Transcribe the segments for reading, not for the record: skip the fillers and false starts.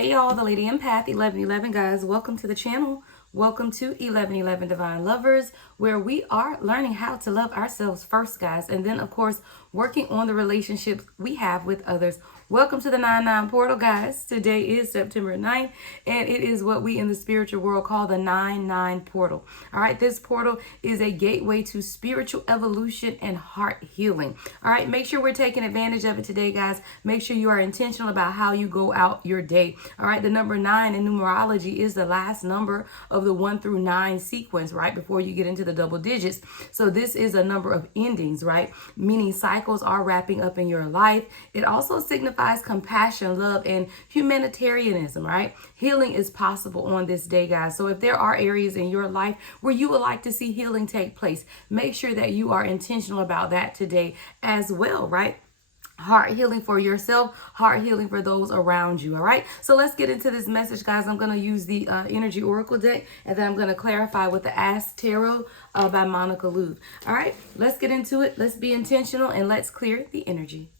Hey y'all, the Lady Empath 1111 guys, welcome to the channel. Welcome to 1111 Divine Lovers, where we are learning how to love ourselves first, guys, and then of course working on the relationships we have with others. Welcome to the 9-9 portal, guys. Today is September 9th, and it is what we in the spiritual world call the 9-9 portal. All right, this portal is a gateway to spiritual evolution and heart healing. All right, make sure we're taking advantage of it today, guys. Make sure you are intentional about how you go out your day. All right, the number 9 in numerology is the last number of the 1 through 9 sequence, right, before you get into the double digits. So this is a number of endings, right, meaning cycles are wrapping up in your life. It also signifies compassion, love, and humanitarianism, right? Healing is possible on this day, guys. So if there are areas in your life where you would like to see healing take place, make sure that you are intentional about that today as well, right? Heart healing for yourself, heart healing for those around you. All right, so let's get into this message, guys. I'm going to use the energy oracle deck, and then I'm going to clarify with the Ask Tarot by Monica Louvre. All right, let's get into it. Let's be intentional and let's clear the energy.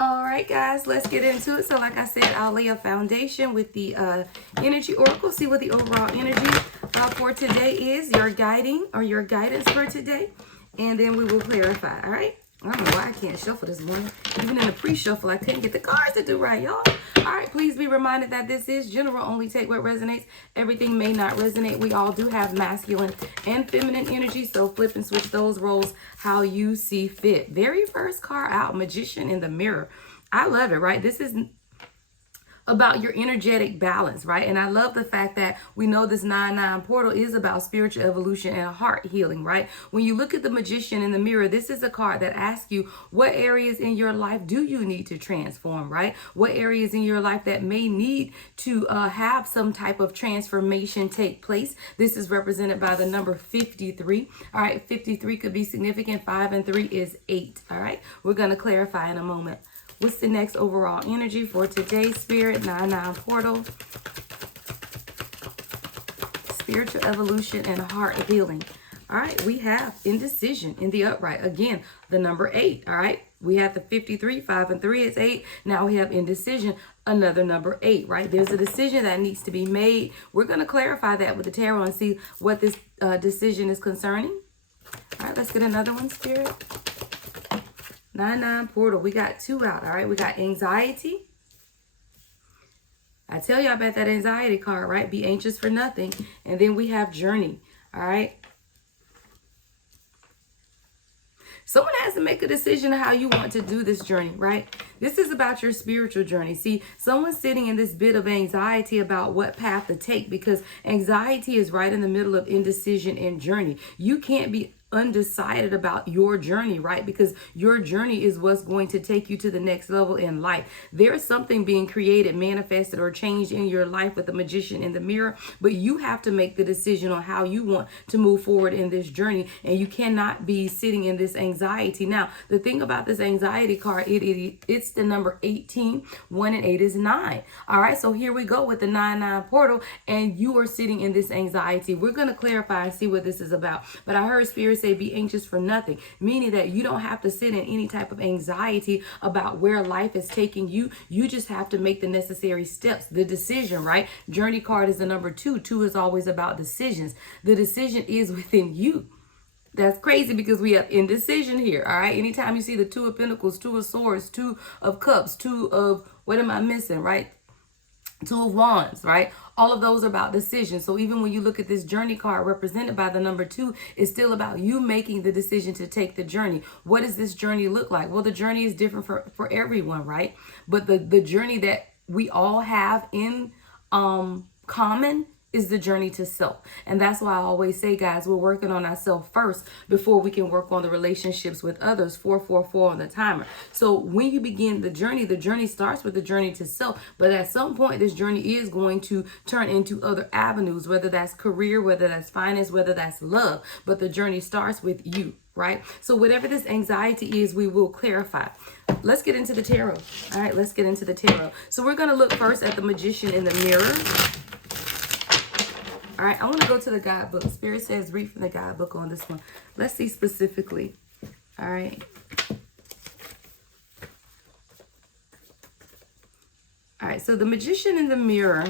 All right, guys, let's get into it. So like I said, I'll lay a foundation with the energy oracle, see what the overall energy for today is, your guiding or your guidance for today, and then we will clarify. All right, I don't know why I can't shuffle this morning. Even in the pre-shuffle, I couldn't get the cards to do right, y'all. All right, please be reminded that this is general, only take what resonates. Everything may not resonate. We all do have masculine and feminine energy, so flip and switch those roles how you see fit. Very first card out, Magician in the Mirror. I love it, right? This is about your energetic balance, right? And I love the fact that we know this 9-9 portal is about spiritual evolution and heart healing, right? When you look at the Magician in the Mirror, this is a card that asks you what areas in your life do you need to transform, right? What areas in your life that may need to have some type of transformation take place. This is represented by the number 53. All right, 53 could be significant. 5 and 3 is 8. All right, we're going to clarify in a moment. What's the next overall energy for today's Spirit 9-9 portal? Spiritual evolution and heart healing. All right, we have indecision in the upright. Again, the number 8. All right, we have the 53, 5 and 3 is 8. Now we have indecision, another number 8, right? There's a decision that needs to be made. We're going to clarify that with the tarot and see what this decision is concerning. All right, let's get another one, Spirit. 9-9 portal. We got 2 out. All right. We got anxiety. I tell y'all about that anxiety card, right? Be anxious for nothing. And then we have journey. All right. Someone has to make a decision how you want to do this journey, right? This is about your spiritual journey. See, someone's sitting in this bit of anxiety about what path to take, because anxiety is right in the middle of indecision and journey. You can't be undecided about your journey, right? Because your journey is what's going to take you to the next level in life. There's something being created, manifested, or changed in your life with the Magician in the Mirror, but you have to make the decision on how you want to move forward in this journey, and you cannot be sitting in this anxiety. Now, the thing about this anxiety card, it's the number 18. 1 and 8 is 9. All right, so here we go with the 9-9 portal, and you are sitting in this anxiety. We're going to clarify and see what this is about, but I heard Spirit say be anxious for nothing, meaning that you don't have to sit in any type of anxiety about where life is taking you. You just have to make the necessary steps, the decision, right? Journey card is the number 2. 2 is always about decisions. The decision is within you. That's crazy because we have indecision here. All right. Anytime you see the 2 of Pentacles, 2 of Swords, 2 of Cups, 2 of, what am I missing, right? 2 of Wands, right? All of those are about decisions. So even when you look at this journey card represented by the number 2, it's still about you making the decision to take the journey. What does this journey look like? Well, the journey is different for everyone, right? But the journey that we all have in common is the journey to self. And that's why I always say, guys, we're working on ourselves first before we can work on the relationships with others. 444 on the timer. So when you begin the journey starts with the journey to self. But at some point, this journey is going to turn into other avenues, whether that's career, whether that's finance, whether that's love. But the journey starts with you, right? So whatever this anxiety is, we will clarify. Let's get into the tarot. All right, let's get into the tarot. So we're going to look first at the Magician in the mirror. All right, I want to go to the guidebook. Spirit says read from the guidebook on this one. Let's see specifically. All right. All right, so the Magician in the mirror.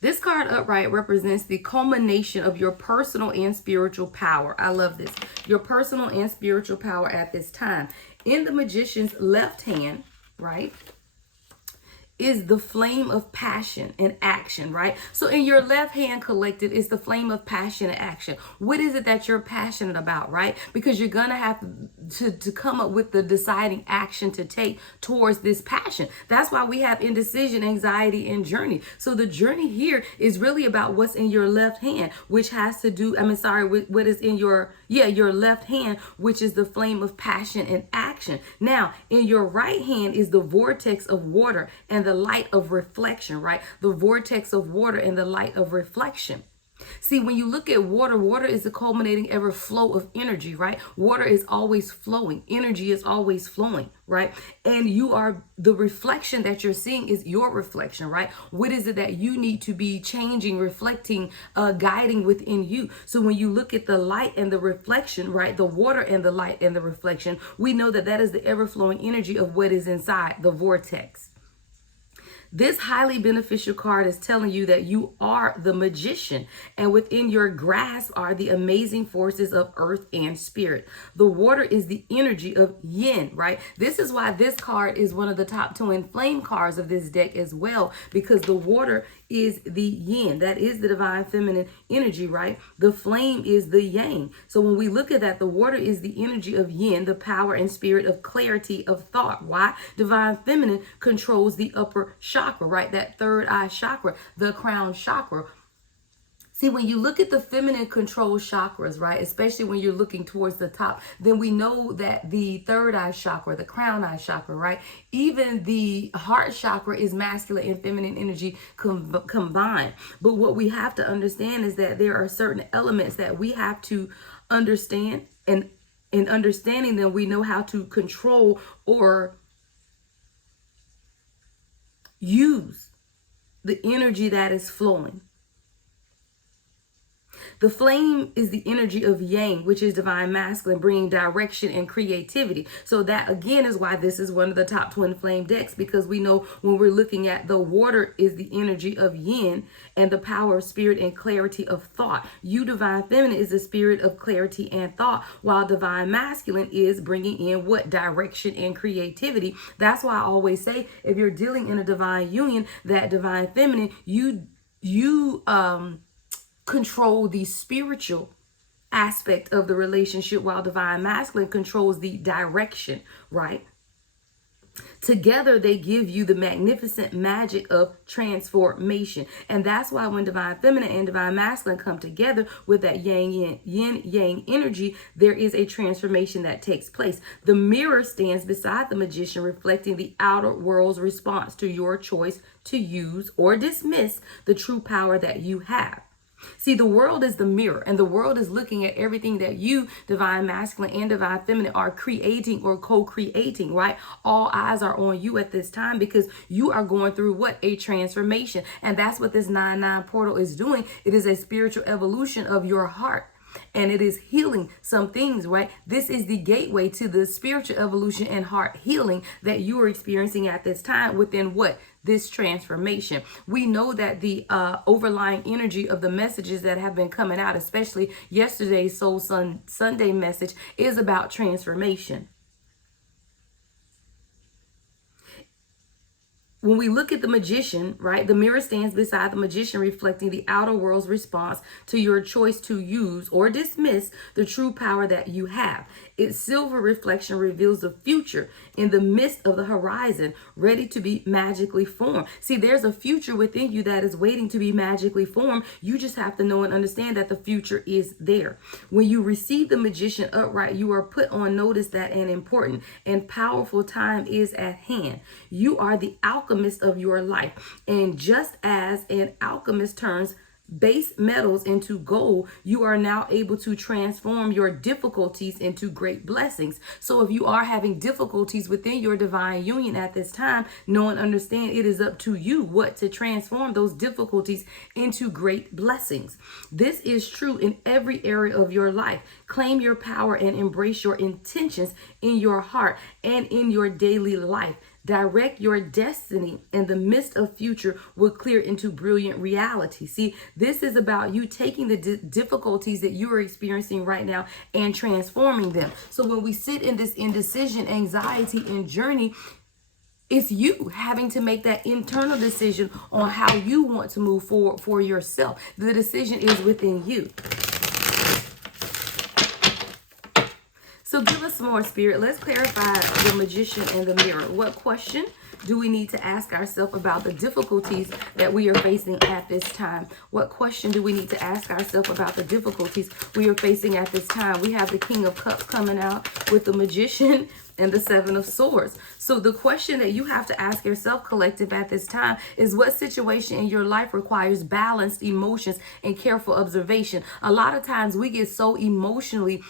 This card upright represents the culmination of your personal and spiritual power. I love this. Your personal and spiritual power at this time. In the Magician's left hand, right, is the flame of passion and action, right? So in your left hand, collective, is the flame of passion and action. What is it that you're passionate about, right? Because you're going to have to come up with the deciding action to take towards this passion. That's why we have indecision, anxiety, and journey. So the journey here is really about what's in your left hand, which has to do, what is in your left hand, which is the flame of passion and action. Now, in your right hand is the vortex of water and the light of reflection, right? The vortex of water and the light of reflection. See, when you look at water, water is the culminating ever flow of energy, right? Water is always flowing. Energy is always flowing, right? And you are, the reflection that you're seeing is your reflection, right? What is it that you need to be changing, reflecting, guiding within you? So when you look at the light and the reflection, right? The water and the light and the reflection, we know that that is the ever flowing energy of what is inside the vortex. This highly beneficial card is telling you that you are the magician, and within your grasp are the amazing forces of earth and spirit. The water is the energy of yin, right? This is why this card is one of the top twin flame cards of this deck as well, because the water is the yin. That is the divine feminine energy, right? The flame is the yang. So when we look at that, the water is the energy of yin, the power and spirit of clarity of thought. Why? Divine feminine controls the upper chakra, right? That third eye chakra, the crown chakra. See, when you look at the feminine control chakras, right, especially when you're looking towards the top, then we know that the third eye chakra, the crown eye chakra, right, even the heart chakra is masculine and feminine energy combined. But what we have to understand is that there are certain elements that we have to understand, and in understanding them, we know how to control or use the energy that is flowing. The flame is the energy of yang, which is divine masculine, bringing direction and creativity. So that, again, is why this is one of the top twin flame decks, because we know when we're looking at the water is the energy of yin and the power of spirit and clarity of thought. You, divine feminine, is the spirit of clarity and thought, while divine masculine is bringing in what? Direction and creativity. That's why I always say, if you're dealing in a divine union, that divine feminine, you control the spiritual aspect of the relationship, while divine masculine controls the direction, right? Together, they give you the magnificent magic of transformation. And that's why when divine feminine and divine masculine come together with that yin yang energy, there is a transformation that takes place. The mirror stands beside the magician, reflecting the outer world's response to your choice to use or dismiss the true power that you have. See, the world is the mirror, and the world is looking at everything that you, divine masculine and divine feminine, are creating or co-creating, right? All eyes are on you at this time, because you are going through what? A transformation. And that's what this 9-9 portal is doing. It is a spiritual evolution of your heart. And it is healing some things, right? This is the gateway to the spiritual evolution and heart healing that you are experiencing at this time within what? This transformation. We know that the overlying energy of the messages that have been coming out, especially yesterday's Soul Sunday message, is about transformation. When we look at the magician, right, the mirror stands beside the magician, reflecting the outer world's response to your choice to use or dismiss the true power that you have. Its silver reflection reveals the future in the midst of the horizon, ready to be magically formed. See, there's a future within you that is waiting to be magically formed. You just have to know and understand that the future is there. When you receive the magician upright, you are put on notice that an important and powerful time is at hand. You are the alchemist of your life. And just as an alchemist turns base metals into gold, you are now able to transform your difficulties into great blessings. So if you are having difficulties within your divine union at this time, know and understand it is up to you what to transform those difficulties into great blessings. This is true in every area of your life. Claim your power and embrace your intentions in your heart and in your daily life. Direct your destiny, and the mist of future will clear into brilliant reality. See, this is about you taking the difficulties that you are experiencing right now and transforming them. So when we sit in this indecision, anxiety, and journey, it's you having to make that internal decision on how you want to move forward for yourself. The decision is within you. So give us more, Spirit. Let's clarify the magician and the mirror. What question do we need to ask ourselves about the difficulties that we are facing at this time? What question do we need to ask ourselves about the difficulties we are facing at this time? We have the King of Cups coming out with the magician and the Seven of Swords. So the question that you have to ask yourself, collective, at this time is, what situation in your life requires balanced emotions and careful observation? A lot of times we get so emotionally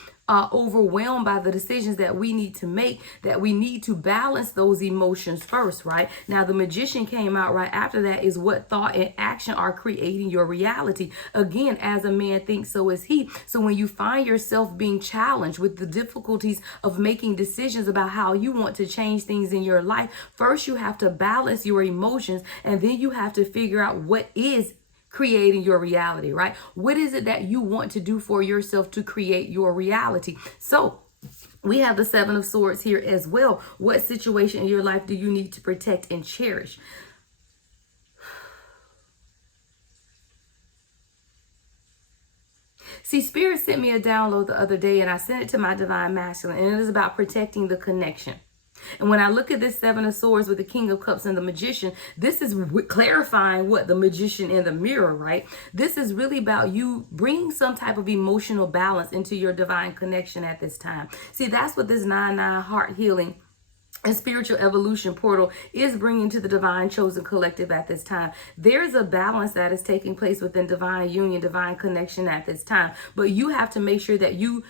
overwhelmed by the decisions that we need to make, that we need to balance those emotions first, right? Now, the magician came out right after that, is what thought and action are creating your reality. Again, as a man thinks, so is he. So when you find yourself being challenged with the difficulties of making decisions about how you want to change things in your life, first you have to balance your emotions, and then you have to figure out what is creating your reality, right? What is it that you want to do for yourself to create your reality? So we have the Seven of Swords here as well. What situation in your life do you need to protect and cherish? See, Spirit sent me a download the other day, and I sent it to my divine masculine, and it is about protecting the connection. And when I look at this Seven of Swords with the King of Cups and the magician, this is clarifying what the magician and the mirror, right? This is really about you bringing some type of emotional balance into your divine connection at this time. See, that's what this 9-9 heart healing and spiritual evolution portal is bringing to the divine chosen collective at this time. There's a balance that is taking place within divine union, divine connection at this time. But you have to make sure that you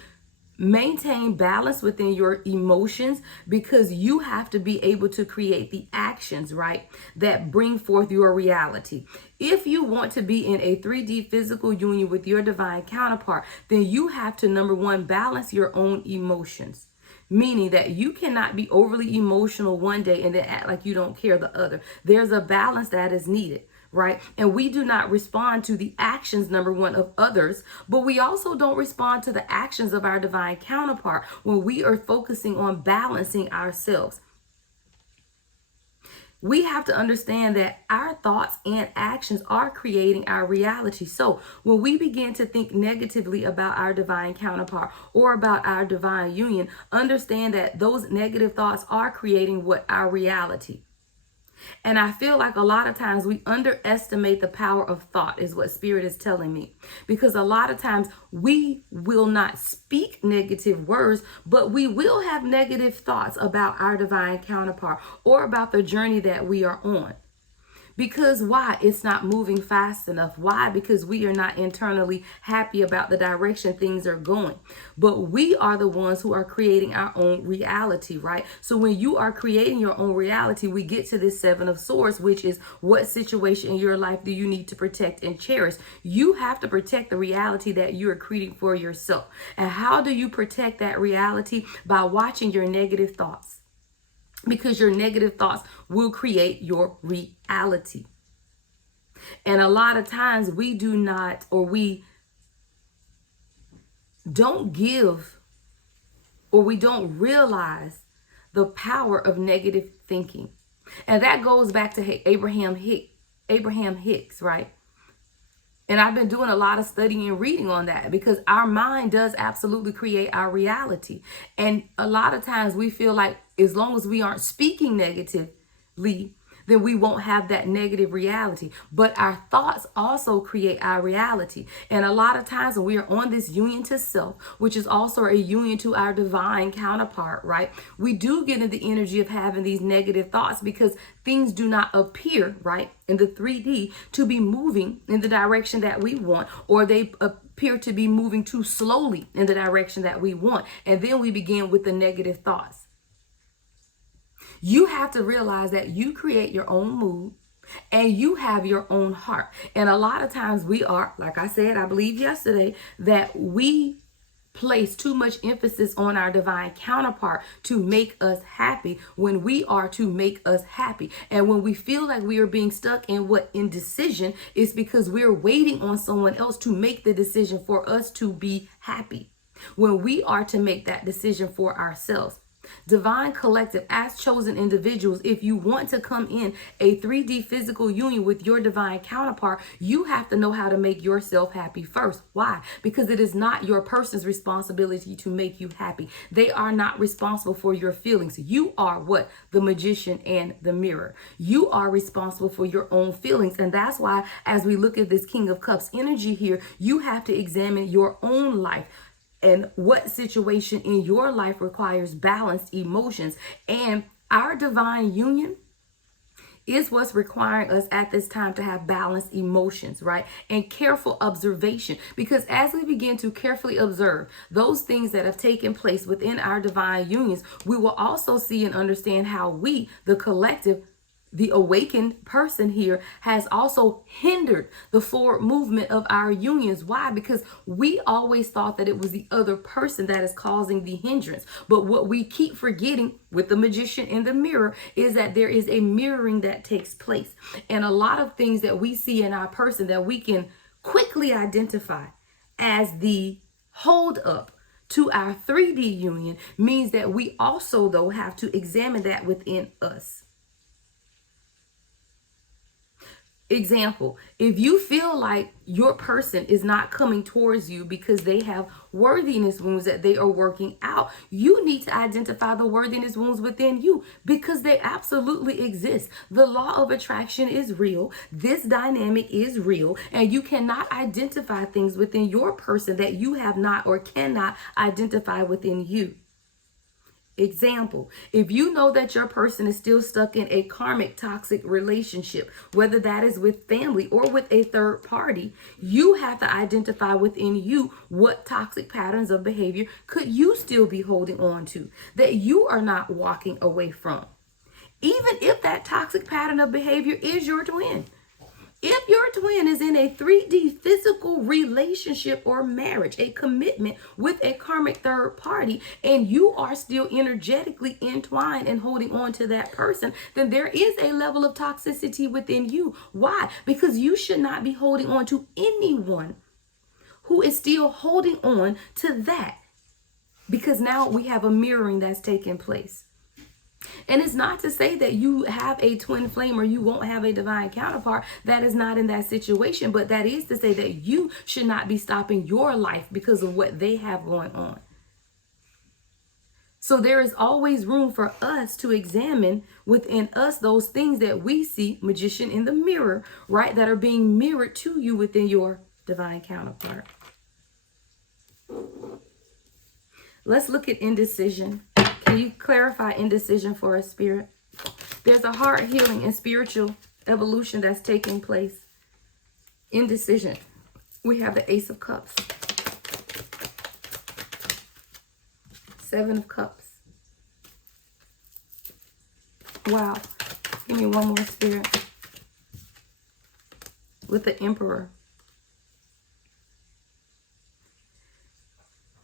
maintain balance within your emotions, because you have to be able to create the actions, right, that bring forth your reality. If you want to be in a 3D physical union with your divine counterpart, then you have to, number one, balance your own emotions. Meaning that you cannot be overly emotional one day and then act like you don't care the other. There's a balance that is needed, right? And we do not respond to the actions, number one, of others, but we also don't respond to the actions of our divine counterpart when we are focusing on balancing ourselves. We have to understand that our thoughts and actions are creating our reality. So when we begin to think negatively about our divine counterpart or about our divine union, understand that those negative thoughts are creating what our reality. And I feel like a lot of times we underestimate the power of thought, is what Spirit is telling me. Because a lot of times we will not speak negative words, but we will have negative thoughts about our divine counterpart or about the journey that we are on. Because why? It's not moving fast enough. Why? Because we are not internally happy about the direction things are going. But we are the ones who are creating our own reality, right? So when you are creating your own reality, we get to this Seven of Swords, which is, what situation in your life do you need to protect and cherish? You have to protect the reality that you are creating for yourself. And how do you protect that reality? By watching your negative thoughts. Because your negative thoughts will create your reality. And a lot of times we do not, or we don't give, or we don't realize the power of negative thinking. And that goes back to Abraham Hicks, right? And I've been doing a lot of studying and reading on that, because our mind does absolutely create our reality. And a lot of times we feel like as long as we aren't speaking negatively, then we won't have that negative reality. But our thoughts also create our reality. And a lot of times when we are on this union to self, which is also a union to our divine counterpart, right? We do get in the energy of having these negative thoughts because things do not appear, right, in the 3D to be moving in the direction that we want, or they appear to be moving too slowly in the direction that we want. And then we begin with the negative thoughts. You have to realize that you create your own mood and you have your own heart. And a lot of times we are, like I said, I believe yesterday, that we place too much emphasis on our divine counterpart to make us happy when we are to make us happy. And when we feel like we are being stuck in indecision, it's because we're waiting on someone else to make the decision for us to be happy, when we are to make that decision for ourselves. Divine collective, as chosen individuals, if you want to come in a 3D physical union with your divine counterpart, you have to know how to make yourself happy first. Why? Because it is not your person's responsibility to make you happy. They are not responsible for your feelings. You are what? The magician and the mirror. You are responsible for your own feelings. And that's why, as we look at this King of Cups energy here, you have to examine your own life and what situation in your life requires balanced emotions. And our divine union is what's requiring us at this time to have balanced emotions, right? And careful observation. Because as we begin to carefully observe those things that have taken place within our divine unions, we will also see and understand how we, the collective, the awakened person here, has also hindered the forward movement of our unions. Why? Because we always thought that it was the other person that is causing the hindrance. But what we keep forgetting with the magician in the mirror is that there is a mirroring that takes place. And a lot of things that we see in our person that we can quickly identify as the hold up to our 3D union means that we also, though, have to examine that within us. Example, if you feel like your person is not coming towards you because they have worthiness wounds that they are working out, you need to identify the worthiness wounds within you, because they absolutely exist. The law of attraction is real. This dynamic is real, and you cannot identify things within your person that you have not or cannot identify within you. Example, if you know that your person is still stuck in a karmic toxic relationship, whether that is with family or with a third party, you have to identify within you what toxic patterns of behavior could you still be holding on to that you are not walking away from. Even if that toxic pattern of behavior is your twin. If your twin is in a 3D physical relationship or marriage, a commitment with a karmic third party, and you are still energetically entwined and holding on to that person, then there is a level of toxicity within you. Why? Because you should not be holding on to anyone who is still holding on to that, because now we have a mirroring that's taking place. And it's not to say that you have a twin flame or you won't have a divine counterpart that is not in that situation, but that is to say that you should not be stopping your life because of what they have going on. So there is always room for us to examine within us those things that we see, magician in the mirror, right, that are being mirrored to you within your divine counterpart. Let's look at indecision. Can you clarify indecision for us, Spirit? There's a heart healing and spiritual evolution that's taking place. Indecision. We have the Ace of Cups. 7 of Cups. Wow. Give me one more, Spirit. With the Emperor.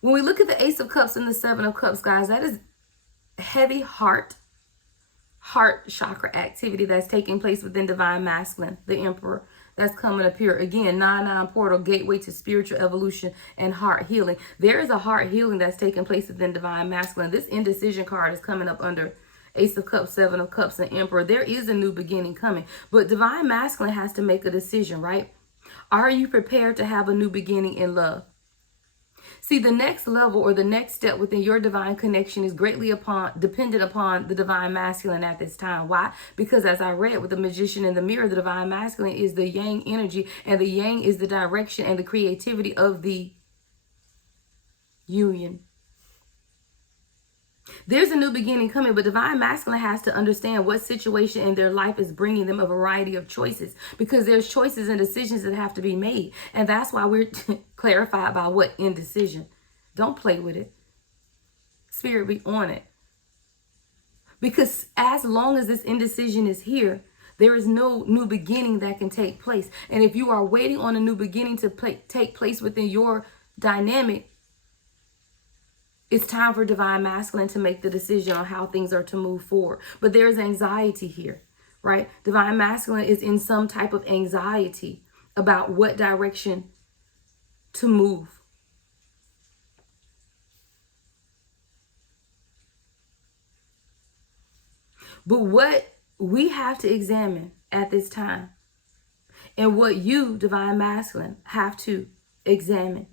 When we look at the Ace of Cups and the 7 of Cups, guys, that is heavy heart chakra activity that's taking place within divine masculine, the Emperor, that's coming up here. Again, 9-9 portal, gateway to spiritual evolution and heart healing. There is a heart healing that's taking place within divine masculine. This indecision card is coming up under Ace of Cups, 7 of Cups, and Emperor. There is a new beginning coming, but divine masculine has to make a decision, right? Are you prepared to have a new beginning in love? See, the next level or the next step within your divine connection is greatly dependent upon the divine masculine at this time. Why? Because as I read with the magician in the mirror, the divine masculine is the yang energy, and the yang is the direction and the creativity of the union. There's a new beginning coming, but divine masculine has to understand what situation in their life is bringing them a variety of choices, because there's choices and decisions that have to be made. And that's why we're clarified by what? Indecision. Don't play with it. Spirit, be on it. Because as long as this indecision is here, there is no new beginning that can take place. And if you are waiting on a new beginning to take place within your dynamic, it's time for divine masculine to make the decision on how things are to move forward. But there's anxiety here, right? Divine masculine is in some type of anxiety about what direction to move. But what we have to examine at this time, and what you, divine masculine, have to examine,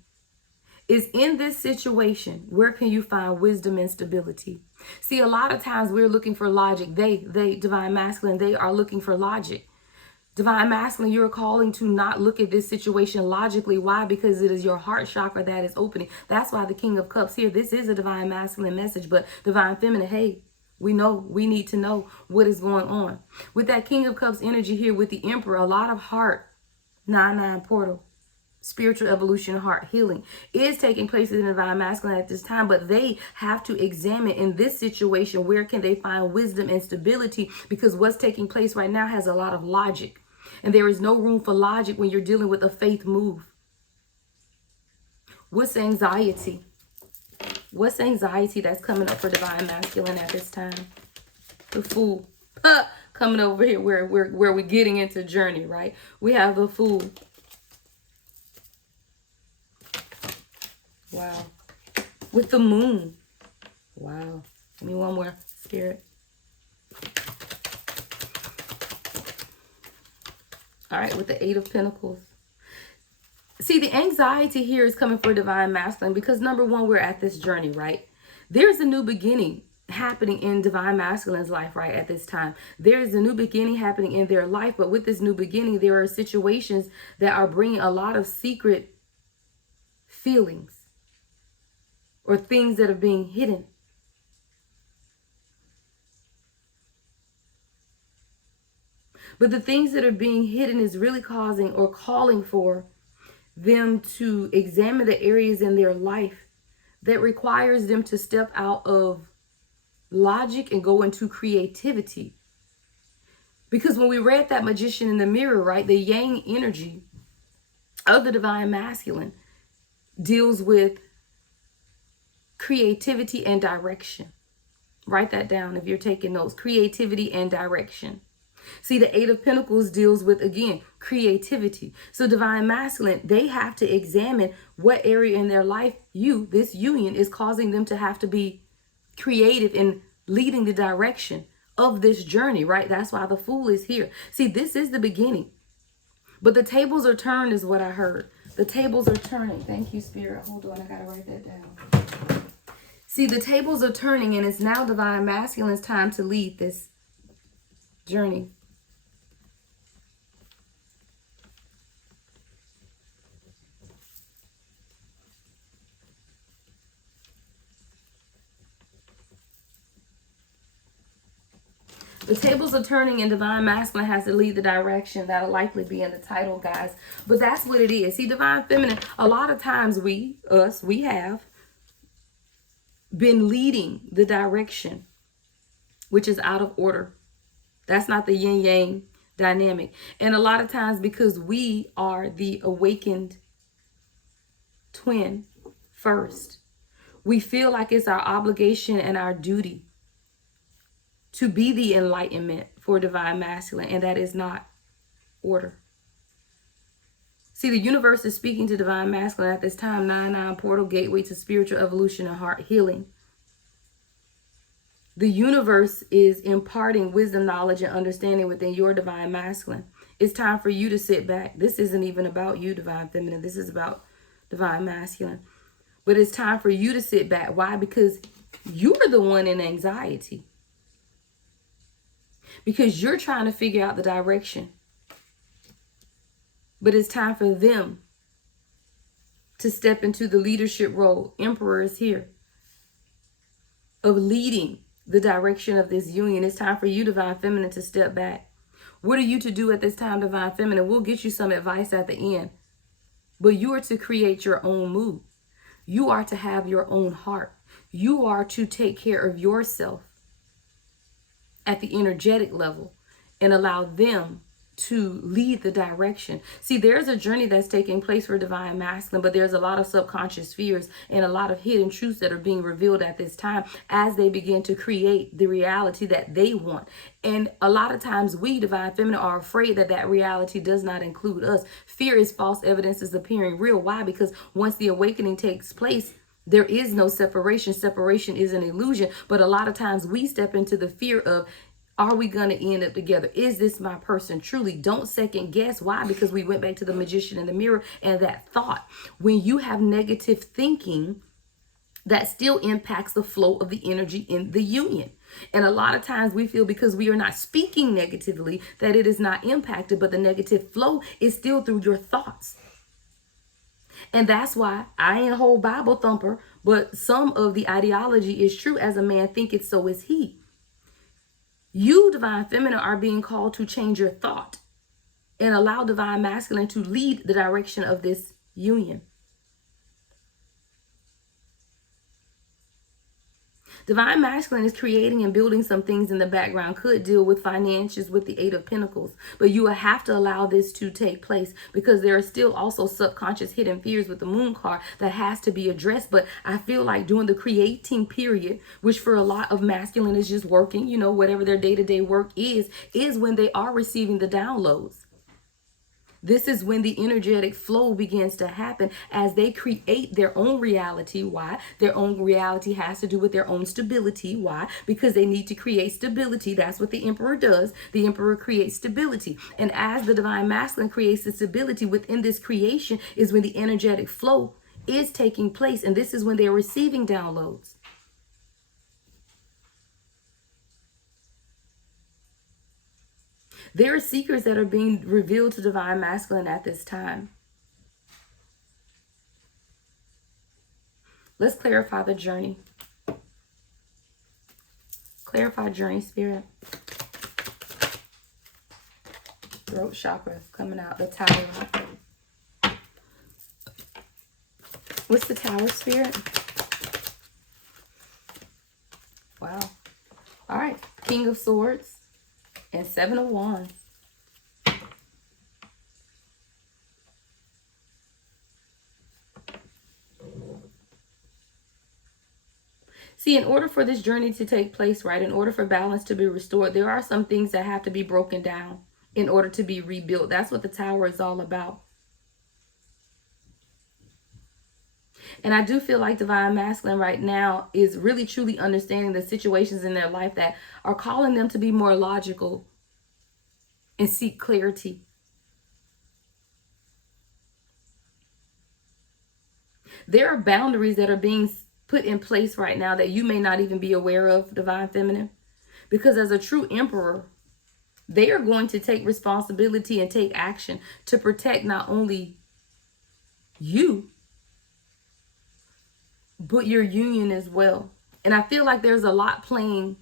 is in this situation, where can you find wisdom and stability? See, a lot of times we're looking for logic. They, divine masculine, they are looking for logic. Divine masculine, you're calling to not look at this situation logically. Why? Because it is your heart chakra that is opening. That's why the King of Cups here, this is a divine masculine message, but divine feminine, hey, we need to know what is going on. With that King of Cups energy here with the Emperor, a lot of heart, 9-9 portal, spiritual evolution, heart healing is taking place in the divine masculine at this time, but they have to examine in this situation, where can they find wisdom and stability, because what's taking place right now has a lot of logic, and there is no room for logic when you're dealing with a faith move. What's anxiety? What's anxiety that's coming up for divine masculine at this time? The Fool. Coming over here where we're getting into journey, right? We have the Fool. Wow. With the Moon. Wow. Give me one more, Spirit. All right, with the 8 of Pentacles. See, the anxiety here is coming for divine masculine because, number one, we're at this journey, right? There's a new beginning happening in divine masculine's life right at this time. There is a new beginning happening in their life, but with this new beginning, there are situations that are bringing a lot of secret feelings or things that are being hidden. But the things that are being hidden is really causing or calling for them to examine the areas in their life that requires them to step out of logic and go into creativity. Because when we read that magician in the mirror, right, the yang energy of the divine masculine deals with creativity and direction. Write that down if you're taking notes. Creativity and direction. See, the 8 of Pentacles deals with, again, creativity. So divine masculine, they have to examine what area in their life this union is causing them to have to be creative in leading the direction of this journey, right? That's why the Fool is here. See, this is the beginning. But the tables are turned is what I heard. The tables are turning. Thank you, Spirit. Hold on, I gotta write that down. See, the tables are turning, and it's now divine masculine's time to lead this journey. The tables are turning, and divine masculine has to lead the direction. That'll likely be in the title, guys. But that's what it is. See, divine feminine, a lot of times we have been leading the direction, which is out of order. That's not the yin yang dynamic. And a lot of times, because we are the awakened twin first, we feel like it's our obligation and our duty to be the enlightenment for divine masculine, and that is not order. See, the universe is speaking to divine masculine at this time. 9-9 portal, gateway to spiritual evolution and heart healing. The universe is imparting wisdom, knowledge, and understanding within your divine masculine. It's time for you to sit back. This isn't even about you, divine feminine. This is about divine masculine. But it's time for you to sit back. Why? Because you're the one in anxiety. Because you're trying to figure out the direction. But it's time for them to step into the leadership role. Emperor is here. Of leading the direction of this union. It's time for you, divine feminine, to step back. What are you to do at this time, divine feminine? We'll get you some advice at the end. But you are to create your own mood. You are to have your own heart. You are to take care of yourself at the energetic level and allow them to lead the direction. See, there's a journey that's taking place for divine masculine, but there's a lot of subconscious fears and a lot of hidden truths that are being revealed at this time as they begin to create the reality that they want. And a lot of times we, divine feminine, are afraid that that reality does not include us. Fear is false evidence is appearing real. Why? Because once the awakening takes place, there is no separation. Separation is an illusion. But a lot of times we step into the fear of, are we going to end up together? Is this my person? Truly, don't second guess. Why? Because we went back to the magician in the mirror and that thought. When you have negative thinking, that still impacts the flow of the energy in the union. And a lot of times we feel because we are not speaking negatively that it is not impacted, but the negative flow is still through your thoughts. And that's why I ain't a whole Bible thumper, but some of the ideology is true. As a man thinketh, so is he. You, divine feminine, are being called to change your thought and allow divine masculine to lead the direction of this union. Divine masculine is creating and building some things in the background, could deal with finances with the 8 of Pentacles. But you will have to allow this to take place because there are still also subconscious hidden fears with the moon card that has to be addressed. But I feel like during the creating period, which for a lot of masculine is just working, you know, whatever their day-to-day work is when they are receiving the downloads. This is when the energetic flow begins to happen as they create their own reality. Why? Their own reality has to do with their own stability. Why? Because they need to create stability. That's what the emperor does. The emperor creates stability. And as the divine masculine creates the stability within this creation is when the energetic flow is taking place. And this is when they're receiving downloads. There are secrets that are being revealed to divine masculine at this time. Let's clarify the journey. Clarify journey, spirit. Throat chakra coming out, the tower. What's the tower, spirit? Wow. All right. King of Swords. And 7 of Wands. See, in order for this journey to take place, right, in order for balance to be restored, there are some things that have to be broken down in order to be rebuilt. That's what the tower is all about. And I do feel like divine masculine right now is really truly understanding the situations in their life that are calling them to be more logical and seek clarity. There are boundaries that are being put in place right now that you may not even be aware of, divine feminine. Because as a true emperor, they are going to take responsibility and take action to protect not only you, but your union as well. And I feel like there's a lot playing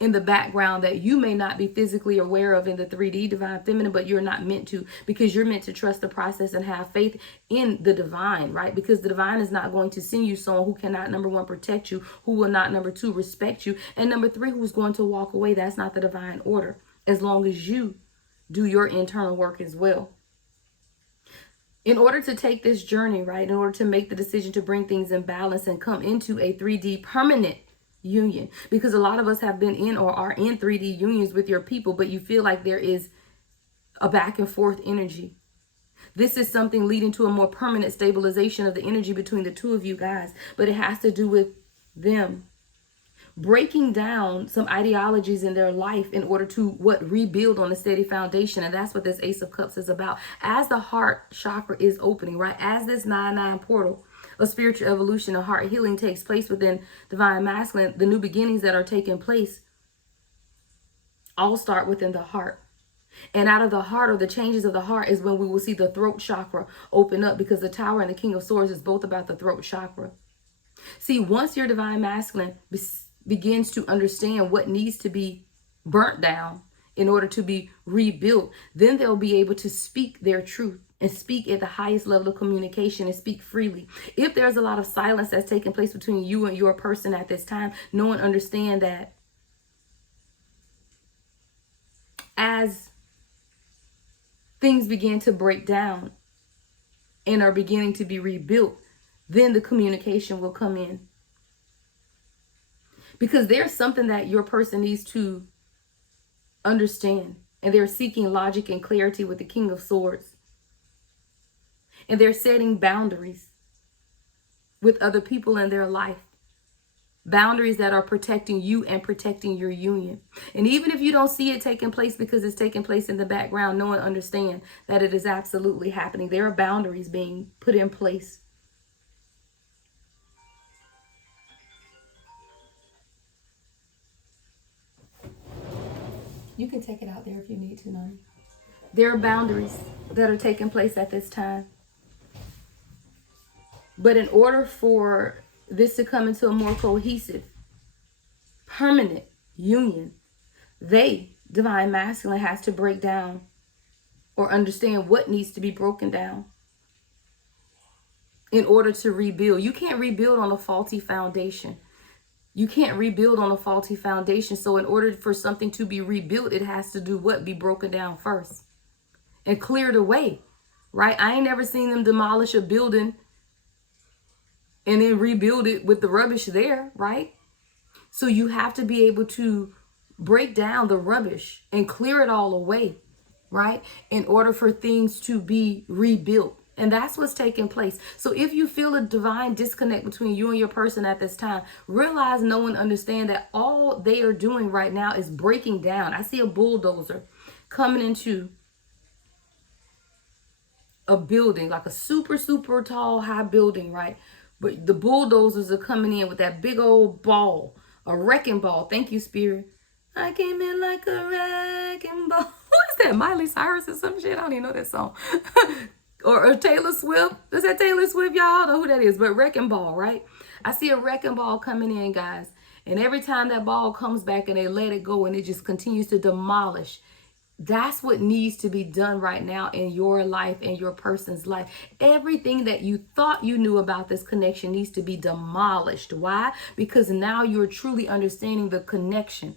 in the background that you may not be physically aware of in the 3D divine feminine, but you're not meant to, because you're meant to trust the process and have faith in the divine, right? Because the divine is not going to send you someone who cannot, number 1, protect you, who will not, number 2, respect you, and number 3, who's going to walk away. That's not the divine order, as long as you do your internal work as well. In order to take this journey, right, in order to make the decision to bring things in balance and come into a 3D permanent union, because a lot of us have been in or are in 3D unions with your people, but you feel like there is a back and forth energy. This is something leading to a more permanent stabilization of the energy between the two of you guys, but it has to do with them breaking down some ideologies in their life in order to rebuild on a steady foundation. And that's what this Ace of Cups is about. As the heart chakra is opening, right? As this 9-9 portal of spiritual evolution and heart healing takes place within divine masculine, the new beginnings that are taking place all start within the heart. And out of the heart, or the changes of the heart, is when we will see the throat chakra open up, because the Tower and the King of Swords is both about the throat chakra. See, once your divine masculine begins to understand what needs to be burnt down in order to be rebuilt, then they'll be able to speak their truth and speak at the highest level of communication and speak freely. If there's a lot of silence that's taking place between you and your person at this time, know and understand that as things begin to break down and are beginning to be rebuilt, then the communication will come in. Because there's something that your person needs to understand, and they're seeking logic and clarity with the King of Swords. And they're setting boundaries with other people in their life. Boundaries that are protecting you and protecting your union. And even if you don't see it taking place because it's taking place in the background, know and understand that it is absolutely happening. There are boundaries being put in place. You can take it out there if you need to, Nani. There are boundaries that are taking place at this time. But in order for this to come into a more cohesive, permanent union, divine masculine, has to break down or understand what needs to be broken down in order to rebuild. You can't rebuild on a faulty foundation. You can't rebuild on a faulty foundation. So in order for something to be rebuilt, it has to do what? Be broken down first and cleared away, right? I ain't never seen them demolish a building and then rebuild it with the rubbish there, right? So you have to be able to break down the rubbish and clear it all away, right? In order for things to be rebuilt. And that's what's taking place. So if you feel a divine disconnect between you and your person at this time, realize, know, and understand that all they are doing right now is breaking down. I see a bulldozer coming into a building, like a super, super tall, high building, right? But the bulldozers are coming in with that big old ball, a wrecking ball. Thank you, Spirit. I came in like a wrecking ball. Who is that? Miley Cyrus or some shit? I don't even know that song. or Taylor Swift. Is that Taylor Swift? Y'all know who that is. But wrecking ball, right? I see a wrecking ball coming in, guys. And every time that ball comes back and they let it go and it just continues to demolish. That's what needs to be done right now in your life and your person's life. Everything that you thought you knew about this connection needs to be demolished. Why? Because now you're truly understanding the connection,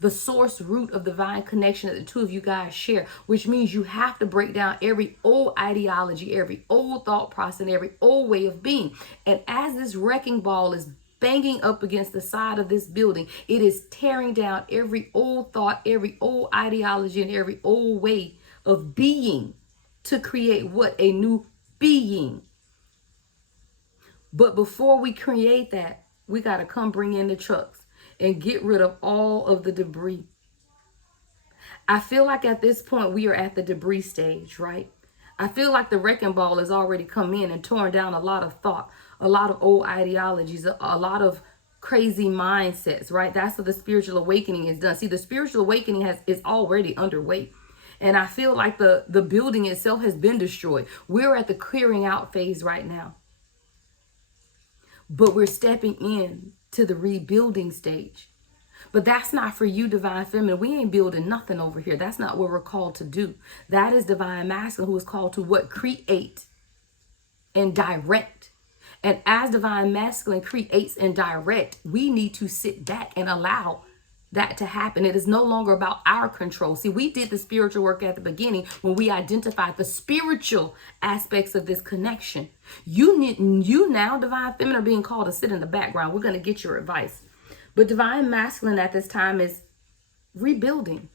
the source root of divine connection that the two of you guys share, which means you have to break down every old ideology, every old thought process, and every old way of being. And as this wrecking ball is banging up against the side of this building, it is tearing down every old thought, every old ideology, and every old way of being to create what? A new being. But before we create that, we got to come bring in the trucks and get rid of all of the debris. I feel like at this point we are at the debris stage, right? I feel like the wrecking ball has already come in and torn down a lot of thought, a lot of old ideologies, a lot of crazy mindsets, right? That's what the spiritual awakening is done. See, the spiritual awakening is already underway. And I feel like the building itself has been destroyed. We're at the clearing out phase right now. But we're stepping in to the rebuilding stage. But that's not for you, divine feminine. We ain't building nothing over here. That's not what we're called to do. That is divine masculine, who is called to what? Create and direct. And as divine masculine creates and direct, we need to sit back and allow that to happen. It is no longer about our control. See, we did the spiritual work at the beginning when we identified the spiritual aspects of this connection. You now, divine feminine, are being called to sit in the background. We're going to get your advice. But divine masculine at this time is rebuilding.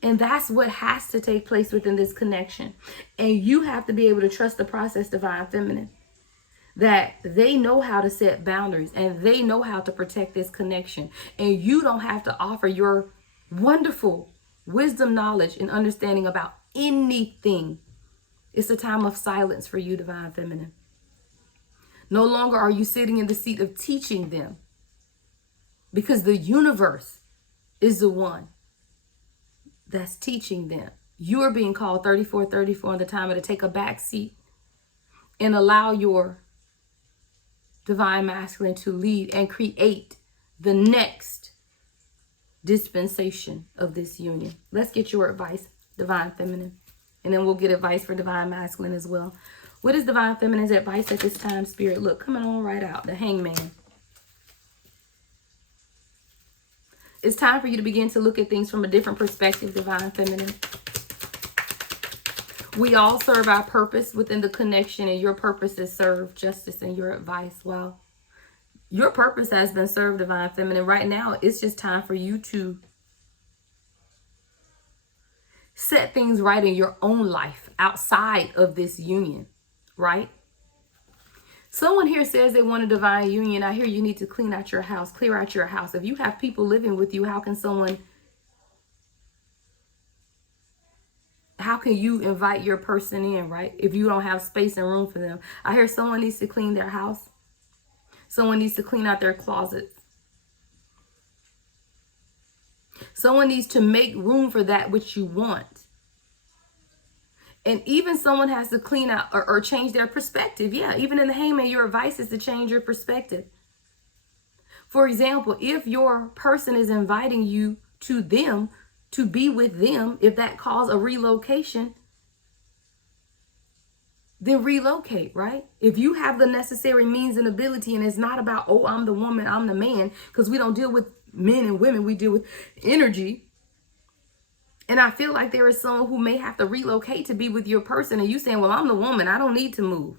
And that's what has to take place within this connection. And you have to be able to trust the process, divine feminine. that they know how to set boundaries and they know how to protect this connection. And you don't have to offer your wonderful wisdom, knowledge, and understanding about anything. It's a time of silence for you, Divine Feminine. No longer are you sitting in the seat of teaching them, because the universe is the one that's teaching them. You are being called 3434 on the time to take a back seat and allow your divine masculine to lead and create the next dispensation of this union. Let's get your advice, Divine Feminine, and then we'll get advice for Divine Masculine as well. What is Divine Feminine's advice at this time, Spirit? Look, coming on right out, the Hangman. It's time for you to begin to look at things from a different perspective, Divine Feminine. We all serve our purpose within the connection, and your purpose is serve justice and your advice. Well, your purpose has been served, Divine Feminine. Right now, it's just time for you to set things right in your own life outside of this union, right? Someone here says they want a divine union. I hear you need to clean out your house, clear out your house. If you have people living with you, how can you invite your person in, right? If you don't have space and room for them. I hear someone needs to clean their house. Someone needs to clean out their closets. Someone needs to make room for that which you want. And even someone has to clean out or change their perspective. Yeah, even in the Hangman, your advice is to change your perspective. For example, if your person is inviting you to them, to be with them, if that calls a relocation, then relocate, right? If you have the necessary means and ability, and it's not about, oh, I'm the woman, I'm the man, because we don't deal with men and women, we deal with energy. And I feel like there is someone who may have to relocate to be with your person, and you saying, well, I'm the woman, I don't need to move.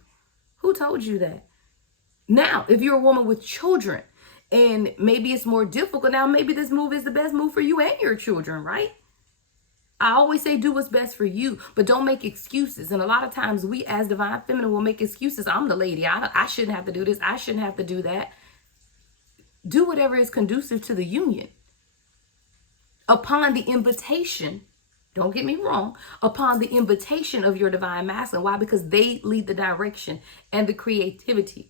Who told you that? Now, if you're a woman with children, and maybe it's more difficult, now maybe this move is the best move for you and your children, right? I always say do what's best for you, but don't make excuses. And a lot of times we as Divine Feminine will make excuses. I'm the lady. I shouldn't have to do this. I shouldn't have to do that. Do whatever is conducive to the union. Upon the invitation, don't get me wrong, upon the invitation of your Divine Masculine. Why? Because they lead the direction and the creativity.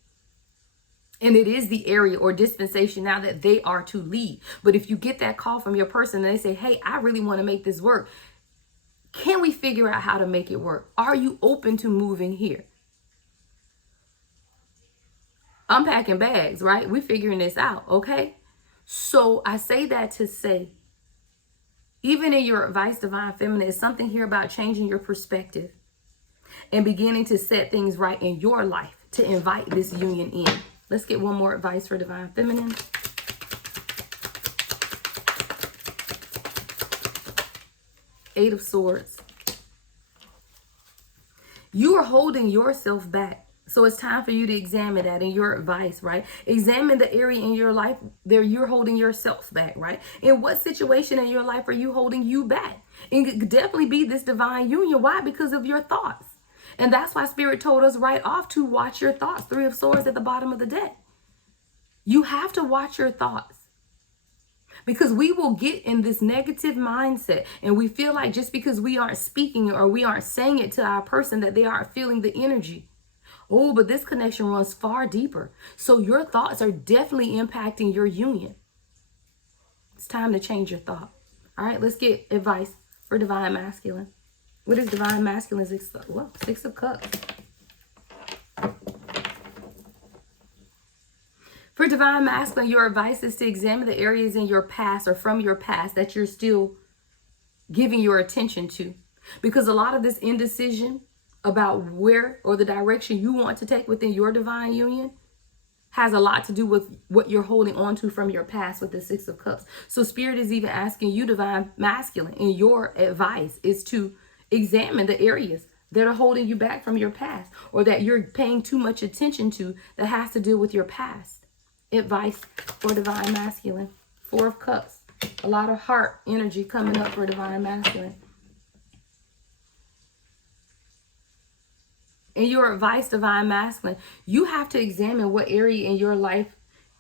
And it is the area or dispensation now that they are to lead. But if you get that call from your person and they say, hey, I really want to make this work. Can we figure out how to make it work? Are you open to moving here? I'm packing bags, right? We're figuring this out, okay? So I say that to say, even in your advice, Divine Feminine, is something here about changing your perspective and beginning to set things right in your life to invite this union in. Let's get one more advice for Divine Feminine. Eight of Swords. You are holding yourself back. So it's time for you to examine that in your advice, right? Examine the area in your life there you're holding yourself back, right? In what situation in your life are you holding you back? And it could definitely be this divine union. Why? Because of your thoughts. And that's why Spirit told us right off to watch your thoughts. Three of Swords at the bottom of the deck. You have to watch your thoughts. Because we will get in this negative mindset and we feel like just because we aren't speaking or we aren't saying it to our person that they aren't feeling the energy. Oh, but this connection runs far deeper. So your thoughts are definitely impacting your union. It's time to change your thought. All right, let's get advice for Divine Masculine. What is Divine Masculine? Six of Cups. For Divine Masculine, your advice is to examine the areas in your past or from your past that you're still giving your attention to. Because a lot of this indecision about where or the direction you want to take within your divine union has a lot to do with what you're holding on to from your past with the Six of Cups. So Spirit is even asking you, Divine Masculine, in your advice is to examine the areas that are holding you back from your past or that you're paying too much attention to that has to do with your past. Advice for Divine Masculine. Four of Cups. A lot of heart energy coming up for Divine Masculine. In your advice, divine masculine, you have to examine what area in your life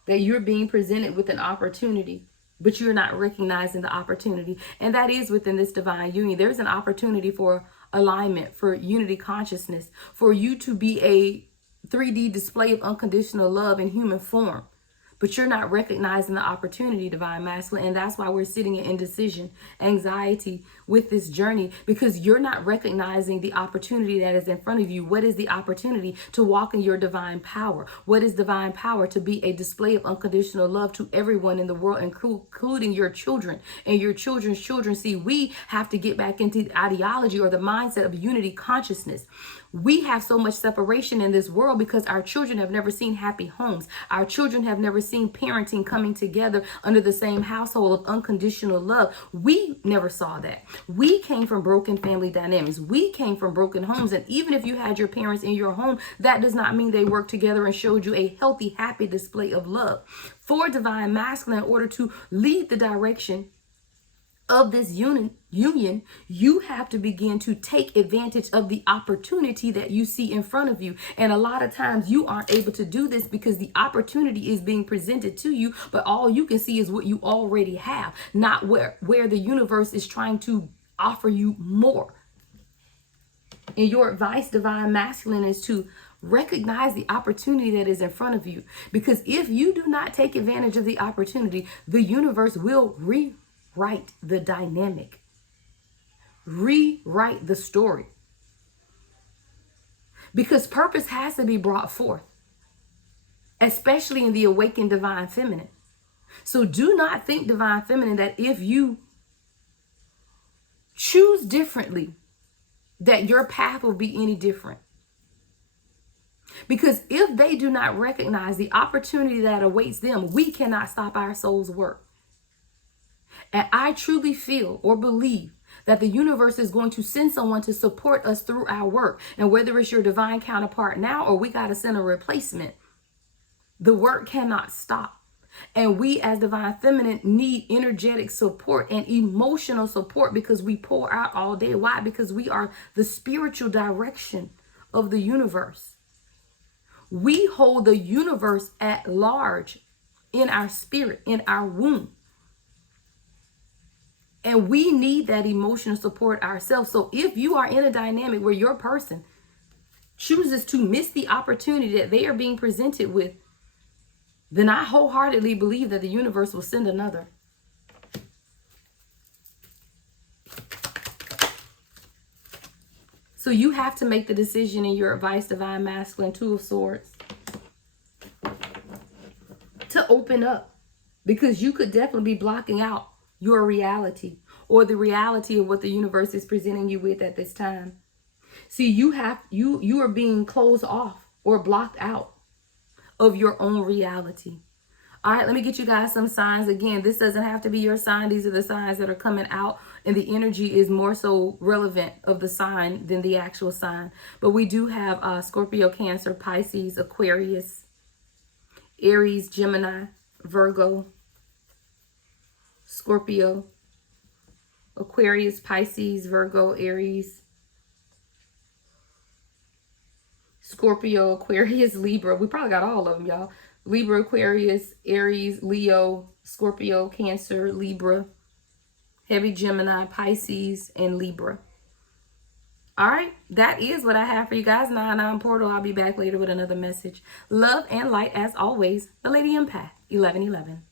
that you're being presented with an opportunity, but you're not recognizing the opportunity. And that is within this divine union. There's an opportunity for alignment, for unity consciousness, for you to be a 3D display of unconditional love in human form. But you're not recognizing the opportunity, divine masculine. And that's why we're sitting in indecision, anxiety with this journey, because you're not recognizing the opportunity that is in front of you. What is the opportunity? To walk in your divine power. What is divine power? To be a display of unconditional love to everyone in the world, including your children and your children's children. See, we have to get back into the ideology or the mindset of unity consciousness. We have so much separation in this world because our children have never seen happy homes. Our children have never seen parenting coming together under the same household of unconditional love. We never saw that. We came from broken family dynamics. We came from broken homes. And even if you had your parents in your home, that does not mean they worked together and showed you a healthy, happy display of love. For divine masculine, in order to lead the direction of this union, you have to begin to take advantage of the opportunity that you see in front of you. And a lot of times you aren't able to do this because the opportunity is being presented to you, but all you can see is what you already have, not where the universe is trying to offer you more. And your advice, divine masculine, is to recognize the opportunity that is in front of you. Because if you do not take advantage of the opportunity, the universe will rewrite the dynamic, rewrite the story. Because purpose has to be brought forth, especially in the awakened divine feminine. So do not think, divine feminine, that if you choose differently, that your path will be any different. Because if they do not recognize the opportunity that awaits them, we cannot stop our soul's work. And I truly feel or believe that the universe is going to send someone to support us through our work. And whether it's your divine counterpart now or we got to send a replacement, the work cannot stop. And we as divine feminine need energetic support and emotional support because we pour out all day. Why? Because we are the spiritual direction of the universe. We hold the universe at large in our spirit, in our womb. And we need that emotional support ourselves. So if you are in a dynamic where your person chooses to miss the opportunity that they are being presented with, then I wholeheartedly believe that the universe will send another. So you have to make the decision in your advice, divine masculine, Two of Swords, to open up, because you could definitely be blocking out your reality or the reality of what the universe is presenting you with at this time. See, you are being closed off or blocked out of your own reality. All right, let me get you guys some signs. Again, this doesn't have to be your sign. These are the signs that are coming out, and the energy is more so relevant of the sign than the actual sign. But we do have Scorpio, Cancer, Pisces, Aquarius, Aries, Gemini, Virgo, Scorpio, Aquarius, Pisces, Virgo, Aries, Scorpio, Aquarius, Libra. We probably got all of them, y'all. Libra, Aquarius, Aries, Leo, Scorpio, Cancer, Libra, Heavy Gemini, Pisces, and Libra. All right, that is what I have for you guys. 9-9 portal. I'll be back later with another message. Love and light as always. The Lady Empath, 1111.